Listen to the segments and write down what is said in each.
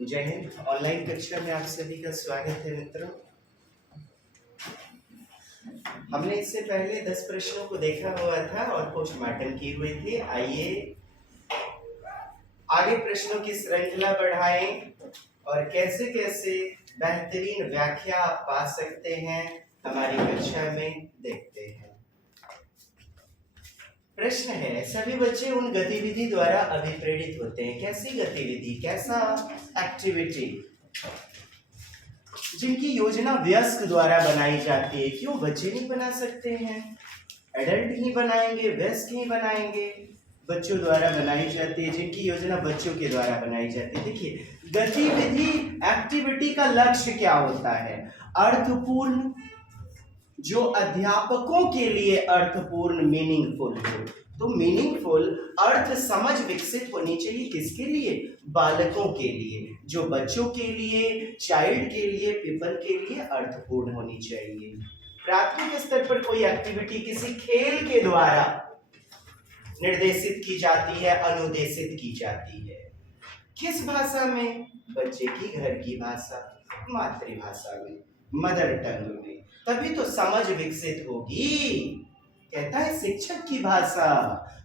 जय हिंद। ऑनलाइन कक्षा में आप सभी का स्वागत है मित्रों। हमने इससे पहले 10 प्रश्नों को देखा हुआ था और पोस्टमार्टम की हुई थी। आइए आगे प्रश्नों की श्रृंखला बढ़ाएं और कैसे कैसे बेहतरीन व्याख्या आप पा सकते हैं हमारी कक्षा में देखते हैं। प्रश्न है, सभी बच्चे उन गतिविधि द्वारा अभिप्रेरित होते हैं। कैसी गतिविधि, कैसा एक्टिविटी जिनकी योजना वयस्क द्वारा बनाई जाती है। क्यों बच्चे नहीं बना सकते हैं? एडल्ट ही बनाएंगे, वयस्क ही बनाएंगे। बच्चों द्वारा बनाई जाती है, जिनकी योजना बच्चों के द्वारा बनाई जाती है। देखिए, गतिविधि एक्टिविटी का लक्ष्य क्या होता है? अर्थपूर्ण, जो अध्यापकों के लिए अर्थपूर्ण, मीनिंगफुल हो। तो मीनिंगफुल अर्थ समझ विकसित होनी चाहिए किसके लिए? बालकों के लिए, जो बच्चों के लिए, चाइल्ड के लिए, पीपल के लिए अर्थपूर्ण होनी चाहिए। प्राथमिक स्तर पर कोई एक्टिविटी किसी खेल के द्वारा निर्देशित की जाती है, अनुदेशित की जाती है। किस भाषा में? बच्चे की घर की भाषा, मातृभाषा में, मदर टंग में। तभी तो समझ विकसित होगी। कहता है शिक्षक की भाषा,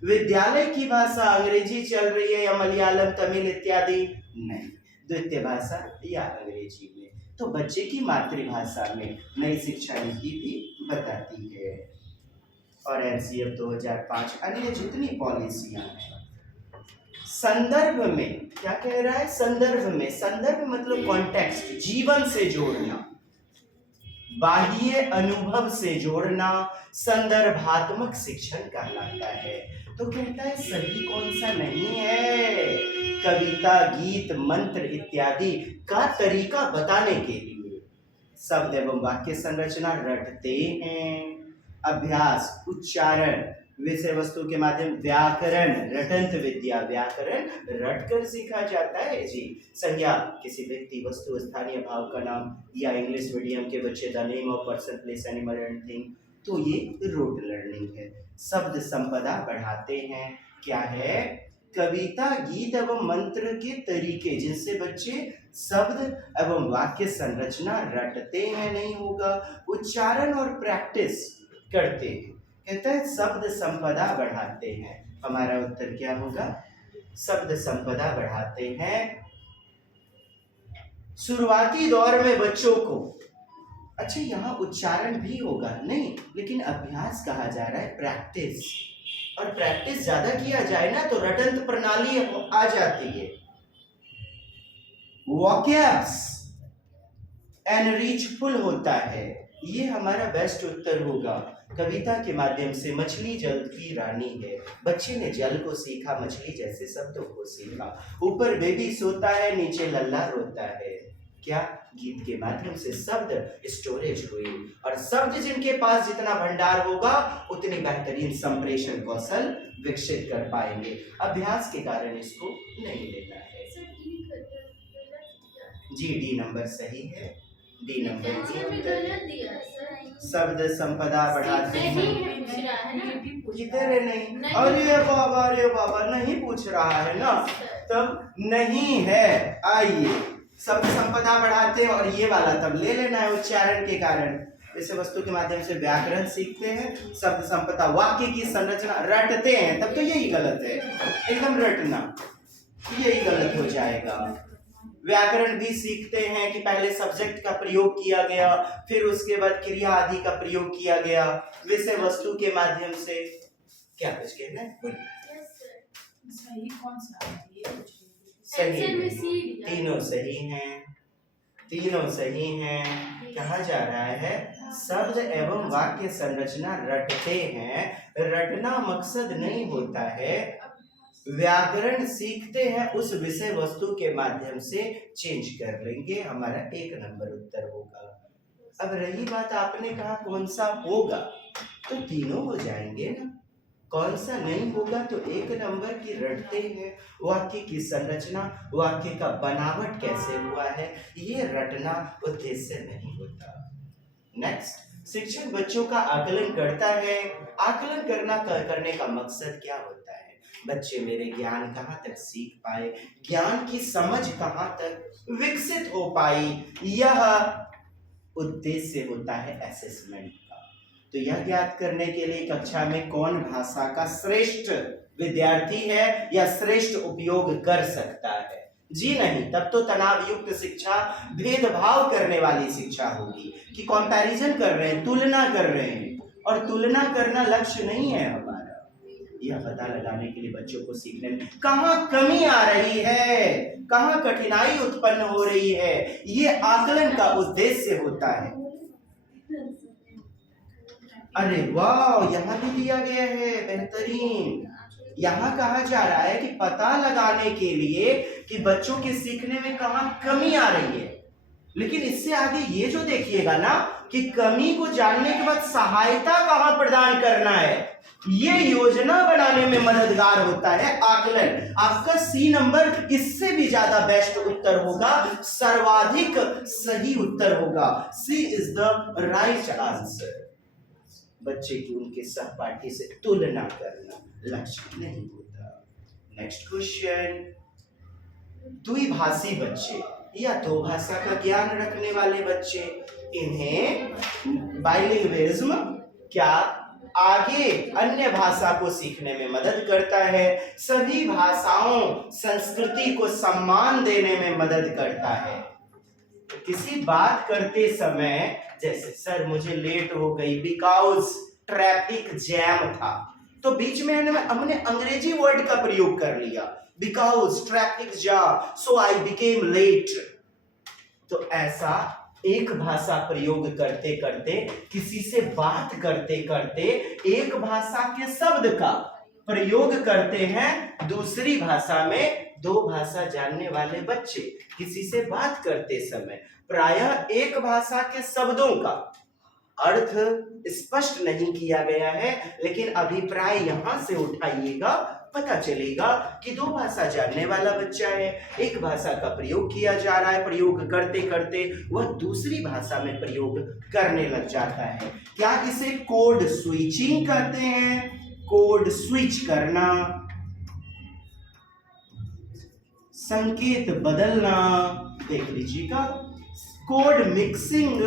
विद्यालय की भाषा अंग्रेजी चल रही है या मलयालम, तमिल इत्यादि नहीं, द्वितीय भाषा या अंग्रेजी में। तो बच्चे की मातृभाषा में नई शिक्षा नीति भी बताती है। और एनसीएफ 2005 अन्य जितनी पॉलिसियां हैं। संदर्भ में क्या कह रहा है? संदर्भ में, संदर्भ मतलब कॉन्टेक्स्ट, जीवन से जोड़ना, बाह्य अनुभव से जोड़ना संदर्भात्मक शिक्षण कहलाता है। तो कहता है सही कौन सा नहीं है? कविता, गीत, मंत्र इत्यादि का तरीका बताने के लिए शब्द एवं वाक्य संरचना रटते हैं। अभ्यास, उच्चारण, विषय वस्तु के माध्यम, व्याकरण, रटंत विद्या, व्याकरण रट कर सीखा जाता है जी। संज्ञा, किसी व्यक्ति, वस्तु, स्थानीय भाव का नाम, या इंग्लिश मीडियम के बच्चे the name of person, place, animal and thing, तो ये रोट लर्निंग है। शब्द संपदा बढ़ाते हैं। क्या है? कविता, गीत एवं मंत्र के तरीके जिनसे बच्चे शब्द एवं वाक्य संरचना रटते हैं, नहीं होगा। उच्चारण और प्रैक्टिस करते हैं। कहता है शब्द संपदा बढ़ाते हैं। हमारा उत्तर क्या होगा? शब्द संपदा बढ़ाते हैं। शुरुआती दौर में बच्चों को, अच्छा यहाँ उच्चारण भी होगा नहीं, लेकिन अभ्यास कहा जा रहा है, प्रैक्टिस। और प्रैक्टिस ज्यादा किया जाए ना तो रटंत प्रणाली आ जाती है। वोकैब्स एनरिचफुल होता है। ये हमारा बेस्ट उत्तर होगा। कविता के माध्यम से मछली जल की रानी है। बच्चे ने जल को सीखा, मछली जैसे शब्दों को सीखा। ऊपर बेबी सोता है, नीचे लल्ला रोता है। क्या? गीत के माध्यम से शब्द स्टोरेज हुई, और शब्द जिनके पास जितना भंडार होगा उतनी बेहतरीन संप्रेषण कौशल विकसित कर पाएंगे। अभ्यास के कारण इसको नहीं लेना है जी। डी नंबर सही है। डी नंबर शब्द संपदा बढ़ाते हैं। किधर है? नहीं, अरे बाबा नहीं पूछ रहा है ना, तब नहीं है। आइए, शब्द संपदा बढ़ाते हैं और ये वाला तब ले लेना है उच्चारण के कारण। जैसे वस्तु के माध्यम से व्याकरण सीखते हैं, शब्द संपदा, वाक्य की संरचना रटते हैं, तब तो यही गलत है, एकदम रटना यही गलत हो जाएगा। व्याकरण भी सीखते हैं कि पहले सब्जेक्ट का प्रयोग किया गया, फिर उसके बाद क्रिया आदि का प्रयोग किया गया, विषय वस्तु के माध्यम से। क्या कुछ कहना है? सही कौन सा है? सही, तीनों सही हैं, तीनों सही हैं। कहा जा रहा है शब्द एवं वाक्य संरचना रटते हैं। रटना मकसद नहीं होता है। व्याकरण सीखते हैं, उस विषय वस्तु के माध्यम से चेंज कर लेंगे। हमारा 1 नंबर उत्तर होगा। अब रही बात, आपने कहा कौन सा होगा, तो तीनों हो जाएंगे ना। कौन सा नहीं होगा? तो 1 नंबर की रटते हैं। वाक्य की संरचना, वाक्य का बनावट कैसे हुआ है, ये रटना उद्देश्य नहीं होता। नेक्स्ट, शिक्षक बच्चों का आकलन करता है। आकलन करने का मकसद क्या होता है? बच्चे मेरे ज्ञान कहाँ तक सीख पाए, ज्ञान की समझ कहाँ तक विकसित हो पाई, यह उद्देश्य होता है असेसमेंट का। तो यह ज्ञात करने के लिए कक्षा में कौन भाषा का श्रेष्ठ विद्यार्थी है या श्रेष्ठ उपयोग कर सकता है, जी नहीं, तब तो तनाव युक्त शिक्षा भेदभाव करने वाली शिक्षा होगी कि कंपैरिजन कर रहे हैं, तुलना कर रहे हैं, और तुलना करना लक्ष्य नहीं है हमारा। यह पता लगाने के लिए बच्चों को सीखने में कहाँ कमी आ रही है, कहाँ कठिनाई उत्पन्न हो रही है, ये आकलन का उद्देश्य होता है। अरे वाह, यहाँ भी दिया गया है, बेहतरीन। यहाँ कहा जा रहा है कि पता लगाने के लिए कि बच्चों के सीखने में कहाँ कमी आ रही है, लेकिन इससे आगे ये जो देखिएगा ना कि कमी को जानने के बाद सहायता कहाँ प्रदान करना है, ये योजना बनाने में मददगार होता है आकलन। आपका सी नंबर इससे भी ज्यादा बेस्ट उत्तर होगा, सर्वाधिक सही उत्तर होगा। सी इज द राइट आंसर। बच्चे की उनके सहपाठी से तुलना करना लक्ष्य नहीं होता। नेक्स्ट क्वेश्चन, द्विभाषी बच्चे या दो भाषा का ज्ञान रखने वाले बच्चे, इन्हें बाइलिंगुअलिज्म क्या आगे अन्य भाषा को सीखने में मदद करता है, सभी भाषाओं संस्कृति को सम्मान देने में मदद करता है। किसी बात करते समय, जैसे सर मुझे लेट हो गई बिकॉज ट्रैफिक जैम था, तो बीच में हमने अंग्रेजी वर्ड का प्रयोग कर लिया, because traffic jam so I became late. तो ऐसा एक भाषा प्रयोग करते करते, किसी से बात करते करते एक भाषा के शब्द का प्रयोग करते हैं दूसरी भाषा में। दो भाषा जानने वाले बच्चे किसी से बात करते समय प्रायः एक भाषा के शब्दों का अर्थ स्पष्ट नहीं किया गया है, लेकिन अभिप्राय यहां से उठाइएगा, पता चलेगा कि दो भाषा जानने वाला बच्चा है, एक भाषा का प्रयोग किया जा रहा है, प्रयोग करते करते वह दूसरी भाषा में प्रयोग करने लग जाता है। क्या इसे कोड स्विचिंग कहते हैं? कोड स्विच करना, संकेत बदलना, देख लीजिएगा, कोड मिक्सिंग,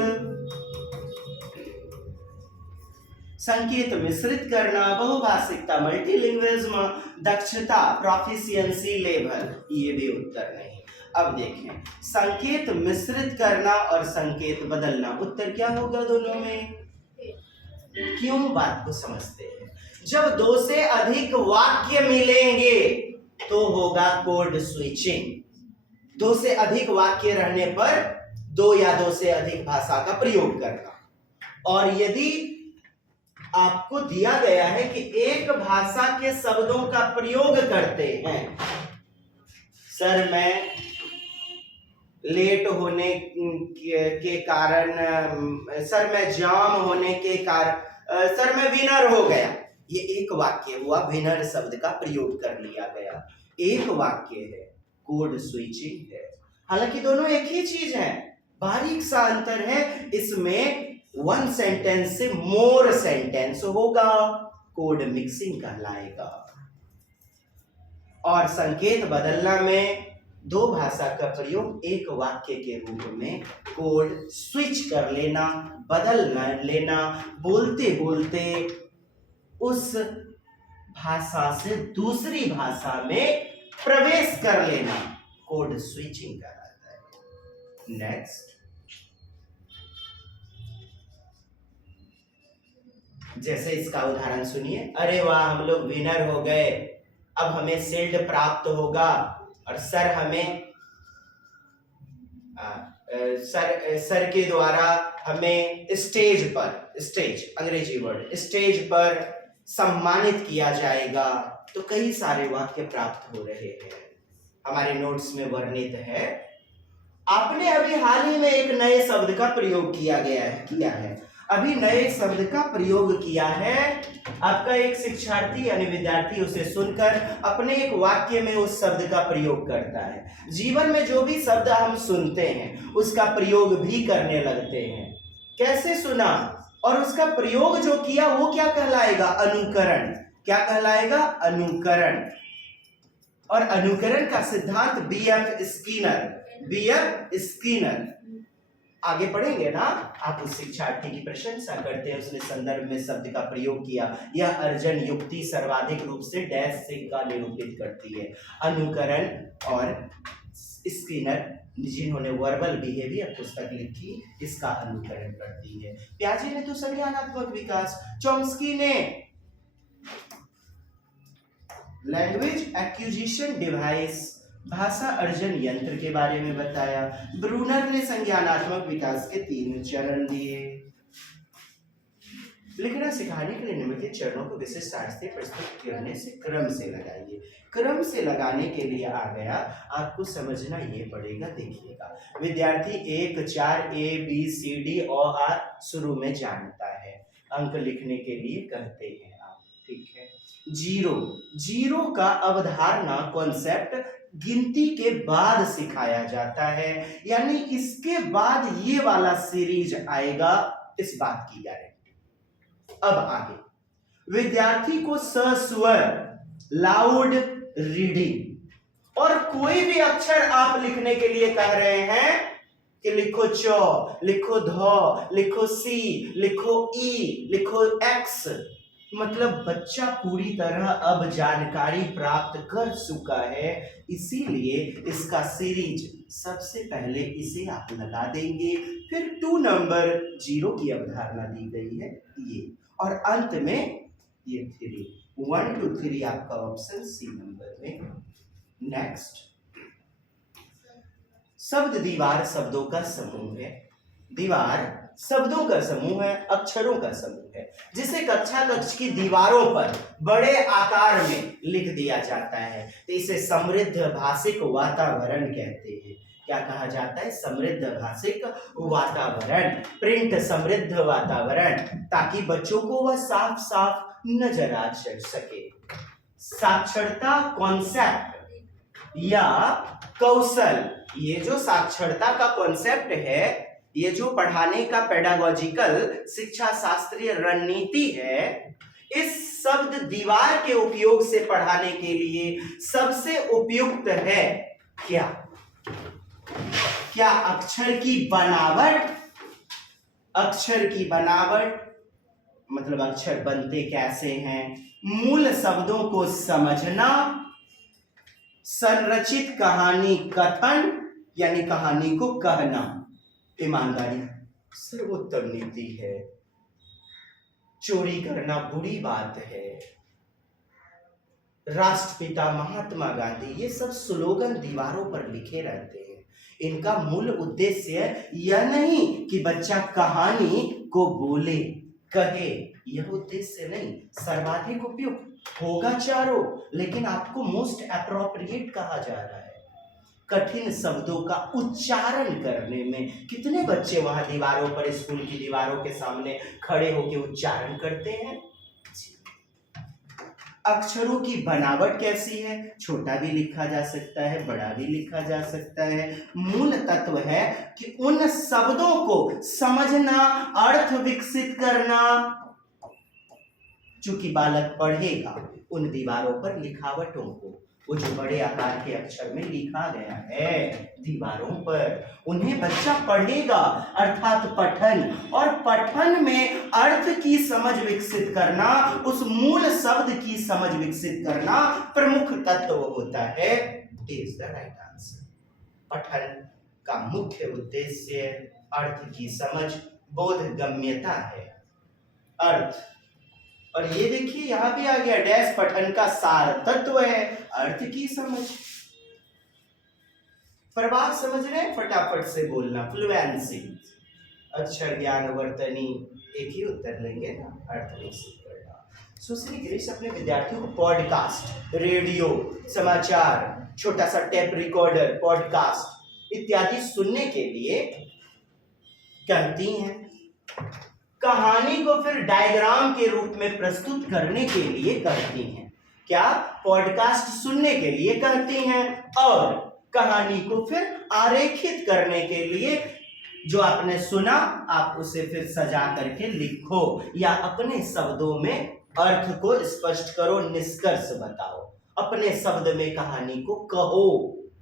संकेत मिश्रित करना, बहुभाषिकता मल्टीलिंग्विज्म, दक्षता प्रोफिशिएंसी लेवल, ये भी उत्तर नहीं। अब देखें, संकेत मिश्रित करना और संकेत बदलना, उत्तर क्या होगा दोनों में? क्यों बात को समझते हैं। जब दो से अधिक वाक्य मिलेंगे तो होगा कोड स्विचिंग। दो से अधिक वाक्य रहने पर दो या दो से अधिक भाषा का प्रयोग करना। और यदि आपको दिया गया है कि एक भाषा के शब्दों का प्रयोग करते हैं, सर मैं लेट होने के कारण, सर मैं जाम होने के कारण, सर मैं विनर हो गया, ये एक वाक्य हुआ, विनर शब्द का प्रयोग कर लिया गया, एक वाक्य है, कोड स्विचिंग है। हालांकि दोनों एक ही चीज है, बारीक सा अंतर है, इसमें वन सेंटेंस से मोर सेंटेंस होगा, कोड मिक्सिंग कहलाएगा। और संकेत बदलना में दो भाषा का प्रयोग एक वाक्य के रूप में कोड स्विच कर लेना, बदल लेना, बोलते बोलते उस भाषा से दूसरी भाषा में प्रवेश कर लेना, कोड स्विचिंग कहलाता है। नेक्स्ट, जैसे इसका उदाहरण सुनिए, अरे वाह हम लोग विनर हो गए, अब हमें शील्ड प्राप्त होगा, और सर हमें सर के द्वारा हमें स्टेज पर, स्टेज अंग्रेजी वर्ड, स्टेज पर सम्मानित किया जाएगा। तो कई सारे वाक्य प्राप्त हो रहे हैं, हमारे नोट्स में वर्णित है। आपने अभी हाल ही में एक नए शब्द का प्रयोग किया है, अभी नए शब्द का प्रयोग किया है। आपका एक शिक्षार्थी यानी विद्यार्थी उसे सुनकर अपने एक वाक्य में उस शब्द का प्रयोग करता है। जीवन में जो भी शब्द हम सुनते हैं उसका प्रयोग भी करने लगते हैं। कैसे सुना और उसका प्रयोग जो किया वो क्या कहलाएगा? अनुकरण। क्या कहलाएगा? अनुकरण। और अनुकरण का सिद्धांत बीएफ स्किनर आगे पढ़ेंगे ना। आप उस शिक्षार्थी की प्रशंसा करते हैं, उसने संदर्भ में शब्द का प्रयोग किया। यह अर्जन युक्ति सर्वाधिक रूप से डैश से का निरूपित करती है। अनुकरण और स्किनर जिन्होंने वर्बल बिहेवियर पुस्तक लिखी, इसका अनुकरण करती है। प्याजे ने तो संज्ञानात्मक विकास, चॉम्स्की ने लैंग्वेज एक्विजिशन डिवाइस भाषा अर्जन यंत्र के बारे में बताया। ब्रूनर ने संज्ञानात्मक विकास के 3 चरण दिए। लिखना सिखाने के लिए निम्नलिखित चरणों को विशिष्ट अर्थ से प्रस्तुत करने से क्रम से लगाइए। क्रम से लगाने के लिए आ गया, आपको समझना ये पड़ेगा। देखिएगा, विद्यार्थी 1 4 A B C D और R शुरू में जानता है, अंक लिखने के लिए कहते हैं आप, ठीक है। जीरो का अवधारणा कॉन्सेप्ट गिनती के बाद सिखाया जाता है, यानी इसके बाद ये वाला सीरीज आएगा, इस बात की गारंटी। अब आगे, विद्यार्थी को सस्वर लाउड रीडिंग और कोई भी अक्षर आप लिखने के लिए कह रहे हैं कि लिखो च, लिखो ध, लिखो सी, लिखो ई, लिखो एक्स, मतलब बच्चा पूरी तरह अब जानकारी प्राप्त कर चुका है, इसीलिए इसका सीरीज सबसे पहले इसे आप लगा देंगे, फिर 2 नंबर 0 की अवधारणा दी गई है ये, और अंत में ये 3 1 2 3 आपका ऑप्शन सी नंबर में। नेक्स्ट, शब्द दीवार शब्दों का समूह है। दीवार शब्दों का समूह है, अक्षरों का समूह है, जिसे कक्षा कक्ष की दीवारों पर बड़े आकार में लिख दिया जाता है, तो इसे समृद्ध भाषिक वातावरण कहते हैं। क्या कहा जाता है? समृद्ध भाषिक वातावरण, प्रिंट समृद्ध वातावरण, ताकि बच्चों को वह साफ साफ नजर आ सके। साक्षरता कॉन्सेप्ट या कौशल, ये जो साक्षरता का कॉन्सेप्ट है, ये जो पढ़ाने का पेडागोजिकल शिक्षा शास्त्रीय रणनीति है, इस शब्द दीवार के उपयोग से पढ़ाने के लिए सबसे उपयुक्त है क्या? क्या अक्षर की बनावट? अक्षर की बनावट मतलब अक्षर बनते कैसे हैं, मूल शब्दों को समझना, संरचित कहानी कथन यानी कहानी को कहना, ईमानदारी सर्वोत्तम नीति है, चोरी करना बुरी बात है, राष्ट्रपिता महात्मा गांधी, ये सब स्लोगन दीवारों पर लिखे रहते हैं। इनका मूल उद्देश्य यह नहीं कि बच्चा कहानी को बोले कहे, यह उद्देश्य नहीं। सर्वाधिक उपयुक्त होगा चारों, लेकिन आपको मोस्ट अप्रोप्रिएट कहा जा रहा है। कठिन शब्दों का उच्चारण करने में कितने बच्चे वहां दीवारों पर, स्कूल की दीवारों के सामने खड़े होकर उच्चारण करते हैं? अक्षरों की बनावट कैसी है? छोटा भी लिखा जा सकता है, बड़ा भी लिखा जा सकता है। मूल तत्व है कि उन शब्दों को समझना, अर्थ विकसित करना। चूंकि बालक पढ़ेगा उन दीवारों पर लिखावटों को, वो जो बड़े आकार के अक्षर में लिखा गया है दीवारों पर, उन्हें बच्चा पढ़ेगा, अर्थात पठन, और पठन में अर्थ की समझ विकसित करना, उस मूल शब्द की समझ विकसित करना प्रमुख तत्व होता है। Is the right answer. पठन का मुख्य उद्देश्य अर्थ की समझ, बोधगम्यता है। अर्थ, और ये देखिए यहां भी आ गया डैश, पठन का सार तत्व है अर्थ की समझ। प्रभाव समझ रहे हैं? फटाफट से बोलना, फ्लुएंसी। अक्षर ज्ञान वर्तनी, एक ही उत्तर लेंगे ना, अर्थ विकसित करना। सुश्री गिरीश अपने विद्यार्थियों को पॉडकास्ट, रेडियो, समाचार, छोटा सा टेप रिकॉर्डर, पॉडकास्ट इत्यादि सुनने के लिए कहती हैं। कहानी को फिर डायग्राम के रूप में प्रस्तुत करने के लिए कहती हैं। क्या? पॉडकास्ट सुनने के लिए कहती हैं, और कहानी को फिर आरेखित करने के लिए जो आपने सुना आप उसे फिर सजा करके लिखो या अपने शब्दों में अर्थ को स्पष्ट करो, निष्कर्ष बताओ। अपने शब्द में कहानी को कहो,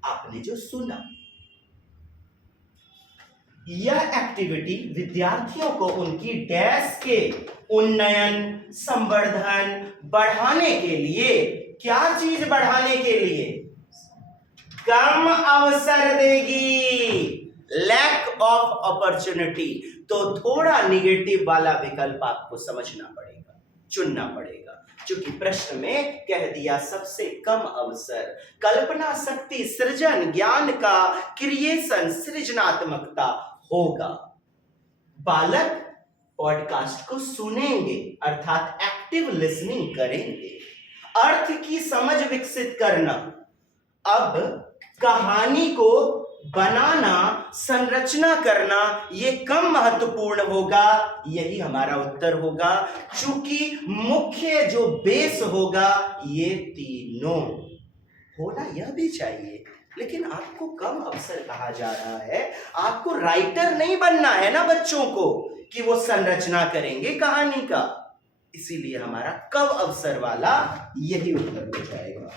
आपने जो सुना। यह एक्टिविटी विद्यार्थियों को उनकी डैश के उन्नयन, संवर्धन बढ़ाने के लिए, क्या चीज बढ़ाने के लिए? कम अवसर देगी, लैक ऑफ अपॉर्चुनिटी। तो थोड़ा निगेटिव वाला विकल्प आपको समझना पड़ेगा, चुनना पड़ेगा, क्योंकि प्रश्न में कह दिया सबसे कम अवसर। कल्पना शक्ति, सृजन, ज्ञान का क्रिएशन, सृजनात्मकता होगा। बालक पॉडकास्ट को सुनेंगे, अर्थात एक्टिव लिसनिंग करेंगे। अर्थ की समझ विकसित करना, अब कहानी को बनाना, संरचना करना, ये कम महत्वपूर्ण होगा। यही हमारा उत्तर होगा, चूंकि मुख्य जो बेस होगा ये तीनों होना यह भी चाहिए। लेकिन आपको कम अवसर कहा जा रहा है, आपको राइटर नहीं बनना है ना बच्चों को कि वो संरचना करेंगे कहानी का, इसीलिए हमारा कम अवसर वाला यही उत्तर हो जाएगा।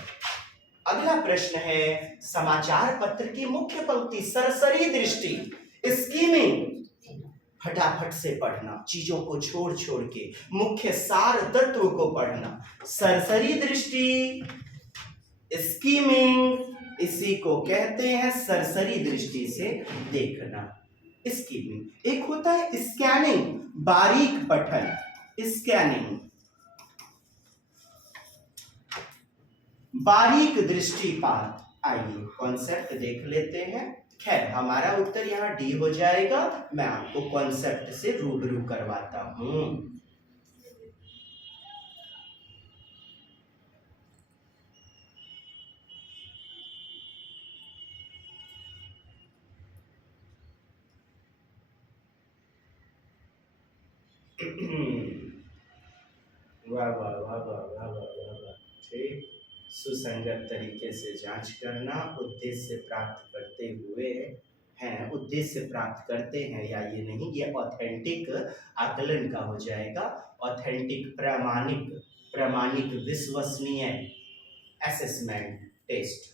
अगला प्रश्न है, समाचार पत्र की मुख्य पंक्ति, सरसरी दृष्टि, स्कीमिंग, फटाफट से पढ़ना, चीजों को छोड़ छोड़ के मुख्य सार तत्व को पढ़ना। सरसरी दृष्टि, स्कीमिंग, इसी को कहते हैं सरसरी दृष्टि से देखना। स्कीमिंग। एक होता है स्कैनिंग, बारीक पठन, स्कैनिंग, बारीक दृष्टिपात। आइए कॉन्सेप्ट देख लेते हैं। खैर हमारा उत्तर यहाँ डी हो जाएगा, मैं आपको कॉन्सेप्ट से रूबरू करवाता हूं। वाह वाह वाह वाह वाह वाह वाह, ठीक। सुसंगत तरीके से जांच करना, उद्देश्य प्राप्त करते हुए हैं, उद्देश्य प्राप्त करते हैं या ये नहीं, ये ऑथेंटिक आकलन का हो जाएगा। ऑथेंटिक, प्रामाणिक, प्रामाणिक, विश्वसनीय असेसमेंट टेस्ट।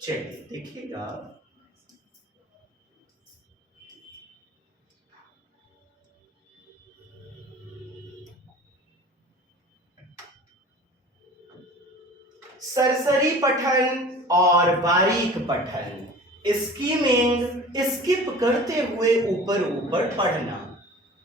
चलिए देखिएगा, सरसरी पठन और बारीक पठन। स्कीमिंग, स्किप करते हुए ऊपर ऊपर पढ़ना,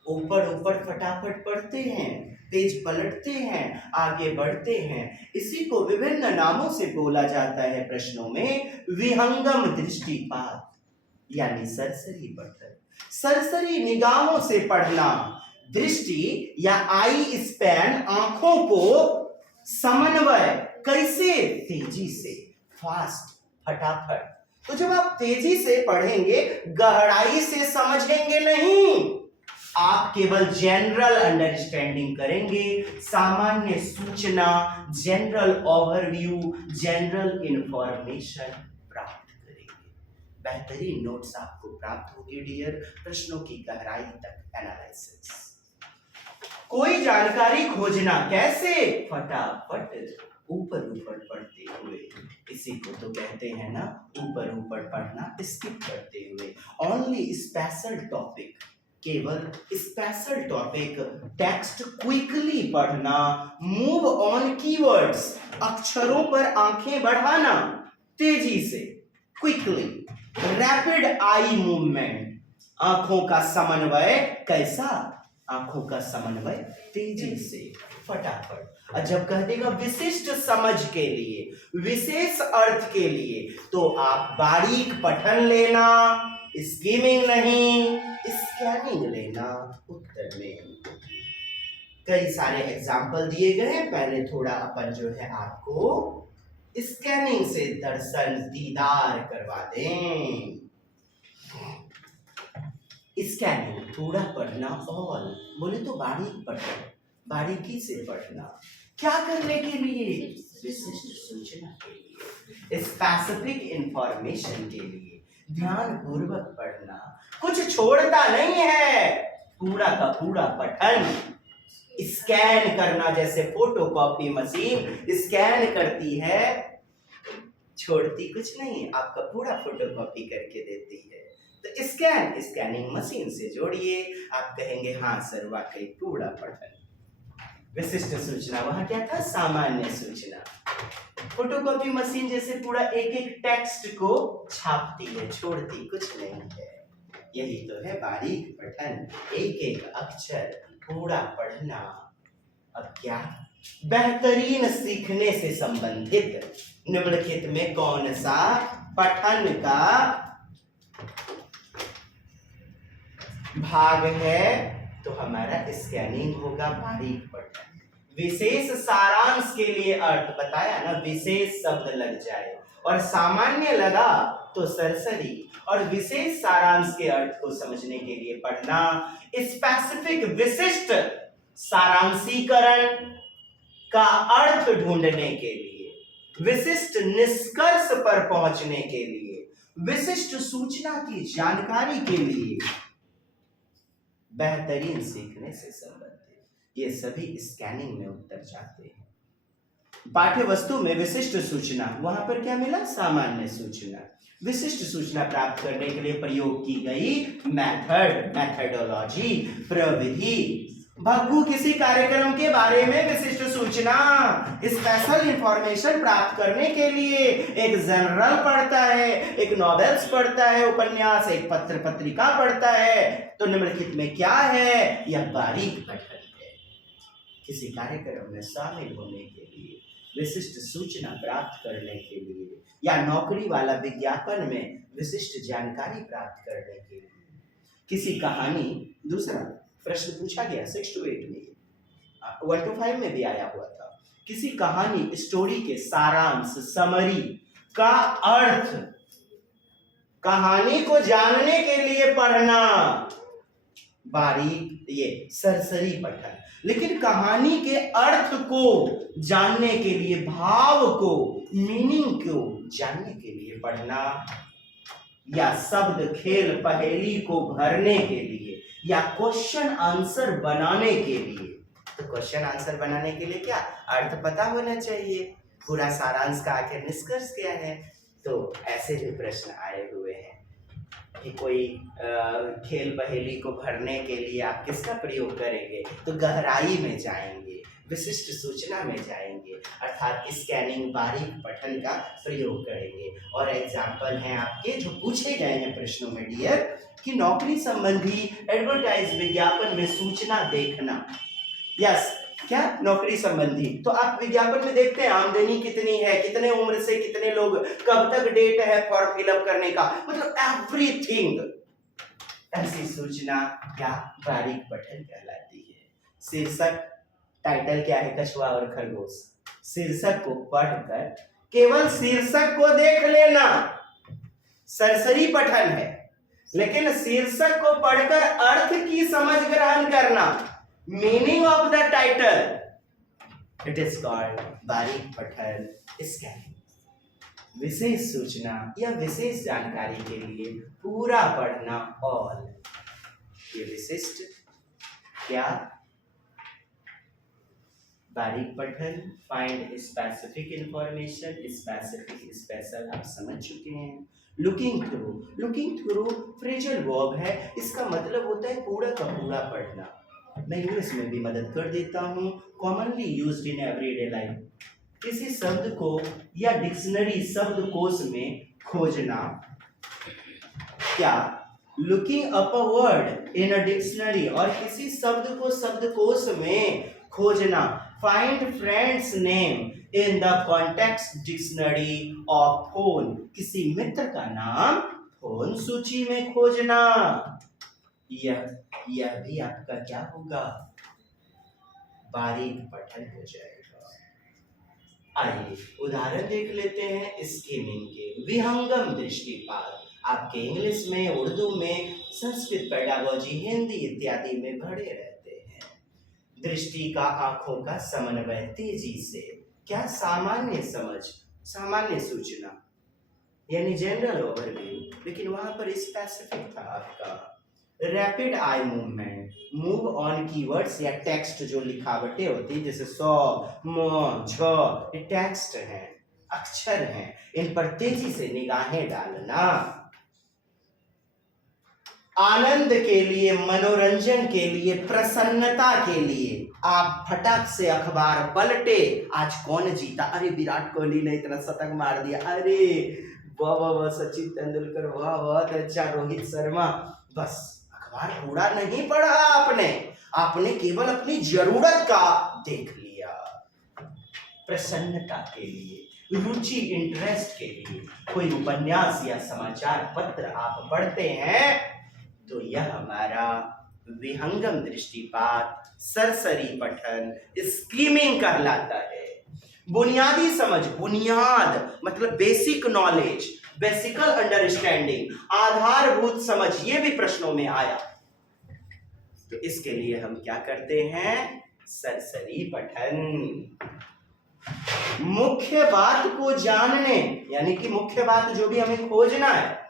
ऊपर ऊपर फटाफट पढ़ते हैं, पेज पलटते हैं, आगे बढ़ते हैं। इसी को विभिन्न नामों से बोला जाता है प्रश्नों में, विहंगम दृष्टिपात यानी सरसरी पठन। सरसरी निगाहों से पढ़ना, दृष्टि या आई स्पैन, आंखों को समन्वय, कैसे? तेजी से, फास्ट, फटाफट। तो जब आप तेजी से पढ़ेंगे, गहराई से समझेंगे नहीं, आप केवल जनरल अंडरस्टैंडिंग करेंगे, सामान्य सूचना, जनरल ओवरव्यू, जनरल इंफॉर्मेशन प्राप्त करेंगे। बेहतरीन नोट्स आपको प्राप्त होगी डियर, प्रश्नों की गहराई तक एनालिसिस। कोई जानकारी खोजना, कैसे? फटाफट, ऊपर ऊपर पढ़ते हुए। इसी को तो कहते हैं ना, ऊपर ऊपर पढ़ना, स्किप करते हुए। ओनली स्पेशल टॉपिक, केवल स्पेशल टॉपिक। टेक्स्ट क्विकली पढ़ना, मूव ऑन कीवर्ड्स, अक्षरों पर आंखें बढ़ाना, तेजी से, क्विकली। रैपिड आई मूवमेंट, आंखों का समन्वय, कैसा? आंखों का समन्वय, तेजी से, फटाफट। और जब कह देगा विशिष्ट समझ के लिए, विशेष अर्थ के लिए, तो आप बारीक पठन लेना, स्कीमिंग नहीं, स्कैनिंग लेना उत्तर में। कई सारे एग्जाम्पल दिए गए हैं, पहले थोड़ा अपन जो है आपको स्कैनिंग से दर्शन दीदार करवा दें। स्कैनिंग, थोड़ा पढ़ना, ऑल बोले तो बारीक पढ़ना, बारीकी से पढ़ना। क्या करने के लिए? विशिष्ट सूचना के लिए, स्पेसिफिक इंफॉर्मेशन के लिए। ध्यान पूर्वक पढ़ना, कुछ छोड़ता नहीं है, पूरा का पूरा पठन। स्कैन करना, जैसे फोटोकॉपी मशीन स्कैन करती है, छोड़ती कुछ नहीं, आपका पूरा फोटोकॉपी करके देती है। तो स्कैनिंग मशीन से जोड़िए, आप कहेंगे हाँ सर वाकई पूरा पठन। विशिष्ट सूचना, वहां क्या था? सामान्य सूचना। फोटोकॉपी मशीन जैसे पूरा एक एक टेक्स्ट को छापती है, छोड़ती कुछ नहीं है। यही तो है बारीक पठन, एक एक अक्षर पूरा पढ़ना। अब क्या? बेहतरीन सीखने से संबंधित निम्नलिखित में कौन सा पठन का भाग है? तो हमारा स्कैनिंग होगा, बारीक पठन। विशेष सारांश के लिए अर्थ बताया ना, विशेष शब्द लग जाए और सामान्य लगा तो सरसरी, और विशेष सारांश के अर्थ को समझने के लिए पढ़ना। स्पेसिफिक विशिष्ट सारांशीकरण का अर्थ ढूंढने के लिए, विशिष्ट निष्कर्ष पर पहुंचने के लिए, विशिष्ट सूचना की जानकारी के लिए, बेहतरीन सीखने से संबंधित, ये सभी स्कैनिंग में उत्तर जाते हैं। पाठ्य वस्तु में विशिष्ट सूचना, वहां पर क्या मिला? सामान्य सूचना। विशिष्ट सूचना प्राप्त करने के लिए प्रयोग की गई मेथडोलॉजी, प्रविधि। भग्गू किसी कार्यक्रम के बारे में विशिष्ट सूचना, स्पेशल इंफॉर्मेशन प्राप्त करने के लिए एक जनरल पढ़ता है, एक नॉवेल्स पढ़ता है, उपन्यास, एक पत्र पत्रिका पढ़ता है। तो निम्नलिखित में क्या है? यह बारीक पठन है। किसी कार्यक्रम में शामिल होने के लिए, विशिष्ट सूचना प्राप्त करने के लिए, या नौकरी वाला विज्ञापन में विशिष्ट जानकारी प्राप्त करने के लिए, किसी कहानी। दूसरा प्रश्न पूछा गया 6 to 8 में, 1 to 5 में भी आया हुआ था। किसी कहानी, स्टोरी के सारांश, समरी का अर्थ, कहानी को जानने के लिए पढ़ना, बारीक, ये सरसरी पठन। लेकिन कहानी के अर्थ को जानने के लिए, भाव को, मीनिंग को जानने के लिए पढ़ना, या शब्द खेल पहेली को भरने के लिए, या क्वेश्चन आंसर बनाने के लिए। तो क्वेश्चन आंसर बनाने के लिए क्या? अर्थ पता होना चाहिए, पूरा सारांश का आखिर निष्कर्ष क्या है। तो ऐसे भी प्रश्न आए हुए हैं कि कोई खेल पहेली को भरने के लिए आप किसका प्रयोग करेंगे? तो गहराई में जाएंगे, विशिष्ट सूचना में जाएंगे, अर्थात स्कैनिंग, बारीक पठन का प्रयोग करेंगे। और एग्जाम्पल हैं आपके जो पूछे गए हैं प्रश्नों में डियर, कि नौकरी संबंधी एडवर्टाइज विज्ञापन में सूचना देखना। यस, क्या? नौकरी संबंधी। तो आप विज्ञापन में देखते हैं आमदनी कितनी है, कितने उम्र से कितने लोग, कब तक डेट है फॉर्म फिलअप करने का, मतलब एवरीथिंग। ऐसी सूचना क्या? बारीक पठन कहलाती है। शीर्षक, टाइटल क्या है? कछुआ और खरगोश। शीर्षक को पढ़कर, केवल शीर्षक को देख लेना सरसरी पठन है, लेकिन शीर्षक को पढ़कर अर्थ की समझ ग्रहण करना, meaning of the title, it is called बारीक पठन, स्कैनिंग। विशेष सूचना या विशेष जानकारी के लिए पूरा पढ़ना, ऑल। ये विशिष्ट क्या? बारीक पठन, find specific information, specific, special आप समझ चुके हैं। लुकिंग थ्रू फ्रेजल वर्ब है, इसका मतलब होता है पूरा का पूरा पढ़ना। मैं इंग्लिश में भी मदद कर देता हूँ। Commonly used in everyday life, किसी शब्द को या डिक्शनरी शब्दकोश में खोजना। क्या? Looking up a word in a dictionary, और किसी शब्द को शब्दकोश में खोजना। Find friends name in the context dictionary of phone, किसी मित्र का नाम फोन सूची में खोजना। यह भी आपका क्या होगा? बारीक पठन हो जाएगा। आइए उदाहरण देख लेते हैं स्कीमिंग के। विहंगम दृष्टिपात आपके इंग्लिश में, उर्दू में, संस्कृत पेडागोजी, हिंदी इत्यादि में भरे रहते हैं। दृष्टि का आंखों का समन्वय, तेजी से। क्या? सामान्य समझ, सामान्य सूचना, यानी जनरल ओवरव्यू, लेकिन वहां पर स्पेसिफिक था आपका। Rapid eye movement, move on keywords या टेक्स्ट जो लिखावटें होती है जैसे सौ, म, झ, ये टेक्स्ट हैं, अक्षर हैं, इन पर तेजी से निगाहें डालना। आनंद के लिए, मनोरंजन के लिए, प्रसन्नता के लिए आप फटाक से अखबार पलटे, आज कौन जीता, अरे विराट कोहली ने इतना शतक मार दिया, अरे वाह वाह वाह सचिन तेंदुलकर, वाह बहुत अच्छा रोहित शर्मा। बस अखबार पूरा नहीं पढ़ा आपने, आपने केवल अपनी जरूरत का देख लिया। प्रसन्नता के लिए, रुचि, इंटरेस्ट के लिए कोई उपन्यास या समाचार पत्र आप पढ़ते हैं तो यह हमारा विहंगम दृष्टिपात, सरसरी पठन, स्कीमिंग कहलाता है। बुनियादी समझ, बुनियाद मतलब बेसिक नॉलेज, बेसिकल अंडरस्टैंडिंग, आधारभूत समझ, ये भी प्रश्नों में आया। तो इसके लिए हम क्या करते हैं, सरसरी पठन। मुख्य बात को जानने, यानी कि मुख्य बात जो भी हमें खोजना है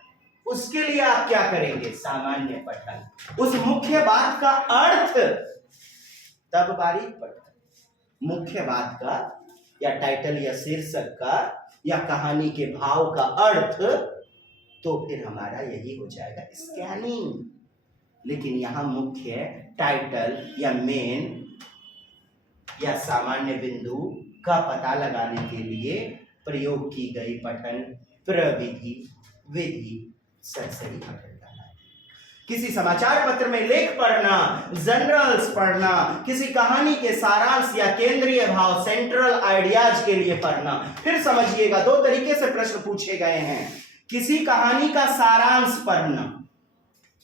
उसके लिए आप क्या करेंगे, सामान्य पठन। उस मुख्य बात का अर्थ तब बारीक पठन। मुख्य बात का या टाइटल या शीर्षक का या कहानी के भाव का अर्थ, तो फिर हमारा यही हो जाएगा स्कैनिंग। लेकिन यहां मुख्य, टाइटल या मेन या सामान्य बिंदु का पता लगाने के लिए प्रयोग की गई पठन प्रविधि, विधि सरसरी पठन कहलाती है। किसी समाचार पत्र में लेख पढ़ना, जनरल्स पढ़ना, किसी कहानी के सारांश या केंद्रीय भाव, सेंट्रल आइडियाज के लिए पढ़ना। फिर समझिएगा, दो तरीके से प्रश्न पूछे गए हैं। किसी कहानी का सारांश पढ़ना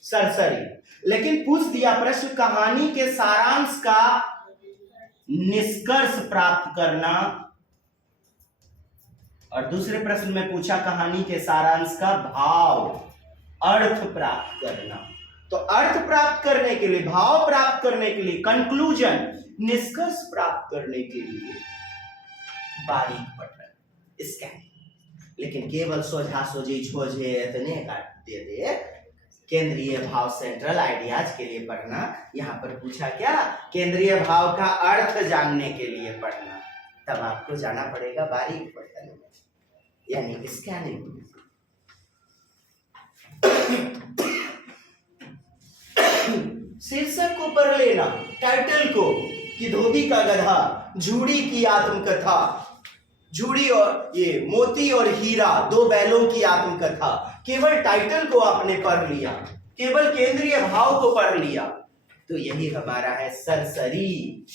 सरसरी, लेकिन पूछ दिया प्रश्न कहानी के सारांश का निष्कर्ष प्राप्त करना, और दूसरे प्रश्न में पूछा कहानी के सारांश का भाव, अर्थ प्राप्त करना। तो अर्थ प्राप्त करने के लिए, भाव प्राप्त करने के लिए, कंक्लूजन, निष्कर्ष प्राप्त करने के लिए बारीक पठन, स्कैनिंग। लेकिन केवल सोझा सोझी छोझे इतने काट दे केंद्रीय भाव, सेंट्रल आइडियाज के लिए पढ़ना। यहां पर पूछा क्या, केंद्रीय भाव का अर्थ जानने के लिए पढ़ना, तब आपको जाना पड़ेगा बारीक पठन में, यानी स्कैनिंग। शीर्षक को पढ़ लेना, टाइटल को, कि धोबी का गधा, झूड़ी की आत्मकथा, झूड़ी और ये मोती और हीरा, दो बैलों की आत्मकथा। केवल टाइटल को आपने पढ़ लिया, केवल केंद्रीय भाव को पढ़ लिया, तो यही हमारा है सरसरी।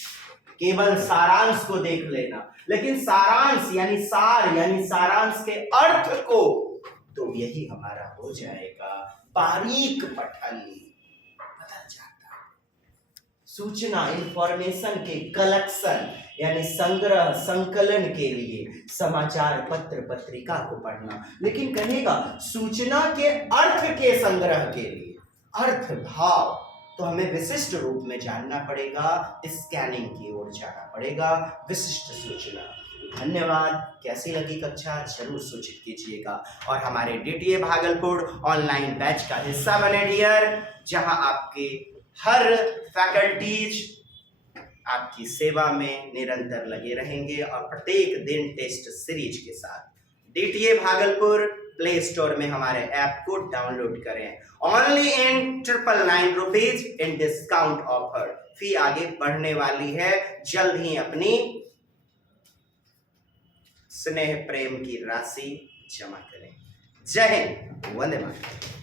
केवल सारांश को देख लेना, लेकिन सारांश यानी सार यानी सारांश के अर्थ को, तो यही हमारा हो जाएगा बारीक पठन। बदल जाता है सूचना, इंफॉर्मेशन के कलेक्शन यानी संग्रह, संकलन के लिए समाचार पत्र, पत्रिका को पढ़ना। लेकिन कहेगा सूचना के अर्थ के संग्रह के लिए, अर्थ भाव, तो हमें विशिष्ट रूप में जानना पड़ेगा, स्कैनिंग की ओर जाना पड़ेगा, विशिष्ट सूचना। धन्यवाद। कैसी लगी कक्षा जरूर सूचित कीजिएगा, और हमारे DTA भागलपुर ऑनलाइन बैच का हिस्सा बने डियर, जहां आपके हर फैकल्टीज आपकी सेवा में निरंतर लगे रहेंगे और प्रत्येक दिन टेस्ट सीरीज के साथ। DTA भागलपुर प्ले स्टोर में हमारे ऐप को डाउनलोड करें। Only in 999 rupees in discount offer. Fee आगे बढ़ने वाली है, जल्द ही अपनी स्नेह प्रेम की राशि जमा करें। जय हिंद, वंदे मातरम।